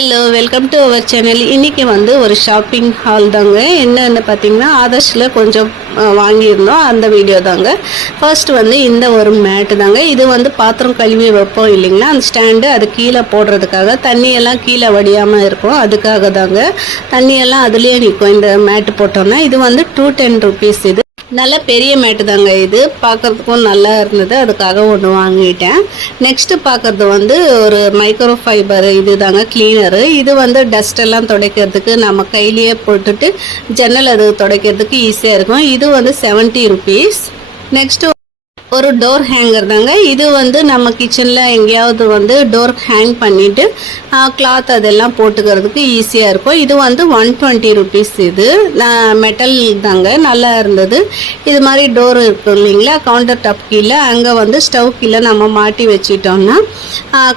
Hello welcome to our channel. இன்றைக்கி வந்து ஒரு ஷாப்பிங் ஹால் தாங்க. என்னென்னு பார்த்தீங்கன்னா ஆதர்ஷில் கொஞ்சம் வாங்கியிருந்தோம், அந்த வீடியோ தாங்க. ஃபர்ஸ்ட் வந்து இந்த ஒரு மேட்டு தாங்க. இது வந்து பாத்திரம் கழுவி வைப்போம் இல்லைங்களா, அந்த ஸ்டாண்டு அது கீழே போடுறதுக்காக, தண்ணியெல்லாம் கீழே வடியாமல் இருக்கும், அதுக்காக தாங்க. தண்ணியெல்லாம் அதுலேயே நிற்கும் இந்த மேட்டு போட்டோன்னா. இது வந்து 210 rupees. இது நல்ல பெரிய மேட்டு தாங்க. இது பார்க்குறதுக்கும் நல்லா இருந்தது, அதுக்காக ஒன்று வாங்கிட்டேன். நெக்ஸ்ட்டு பார்க்குறது வந்து ஒரு மைக்ரோ ஃபைபர் இது தாங்க, கிளீனரு. இது வந்து டஸ்ட் எல்லாம் துடைக்கிறதுக்கு நம்ம கையிலேயே போட்டுட்டு ஜன்னல் அது துடைக்கிறதுக்கு ஈஸியாக இருக்கும். இது வந்து 70 rupees. நெக்ஸ்ட்டு ஒரு டோர் ஹேங்கர் தாங்க. இது வந்து நம்ம கிச்சனில் எங்கேயாவது வந்து டோர் ஹேங் பண்ணிவிட்டு கிளாத் அதெல்லாம் போட்டுக்கிறதுக்கு ஈஸியாக இருக்கும். இது வந்து 120 rupees. இது மெட்டல் தாங்க, நல்லா இருந்தது. இது மாதிரி டோர் இருக்கும் இல்லைங்களா, கவுண்டர் டாப் கீழே, அங்கே வந்து ஸ்டவ் கீழே நம்ம மாட்டி வச்சிட்டோம்னா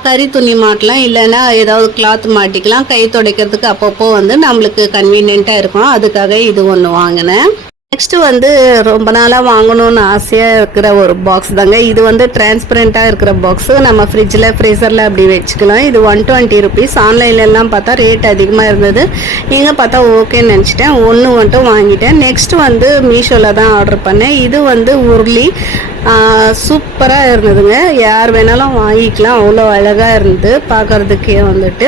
கறி துணி மாட்டலாம், இல்லைன்னா ஏதாவது கிளாத் மாட்டிக்கலாம். கை துடைக்கிறதுக்கு அப்பப்போ வந்து நம்மளுக்கு கன்வீனியண்ட்டாக இருக்கும், அதுக்காக இது ஒன்று வாங்கினேன். நெக்ஸ்ட்டு வந்து ரொம்ப நாளாக வாங்கணும்னு ஆசையாக இருக்கிற ஒரு பாக்ஸ் தாங்க. இது வந்து டிரான்ஸ்பரண்ட்டாக இருக்கிற பாக்ஸு, நம்ம ஃப்ரிட்ஜில் ஃப்ரீசரில் அப்படி வச்சுக்கலாம். இது 120 rupees. ஆன்லைன்லலாம் பார்த்தா ரேட் அதிகமாக இருந்தது, இங்கே பார்த்தா ஓகேன்னு நினச்சிட்டேன், ஒன்று மட்டும் வாங்கிட்டேன். நெக்ஸ்ட்டு வந்து மீஷோவில் தான் ஆர்டர் பண்ணேன். இது வந்து உருளி சூப்பராக இருந்ததுங்க. யார் வேணாலும் வாங்கிக்கலாம், அவ்வளோ அழகாக இருந்தது பார்க்குறதுக்கே வந்துட்டு.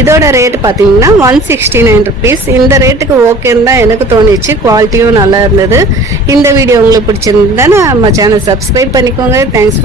இதோட ரேட்டு பார்த்தீங்கன்னா 169 rupees. இந்த ரேட்டுக்கு ஓகேன்னு தான் எனக்கு தோணிச்சு, குவாலிட்டியும் நல்லா இருந்தது. இந்த வீடியோ உங்களுக்கு பிடிச்சிருந்தா நம்ம சேனல் சப்ஸ்கிரைப் பண்ணிக்கோங்க. தேங்க்ஸ்.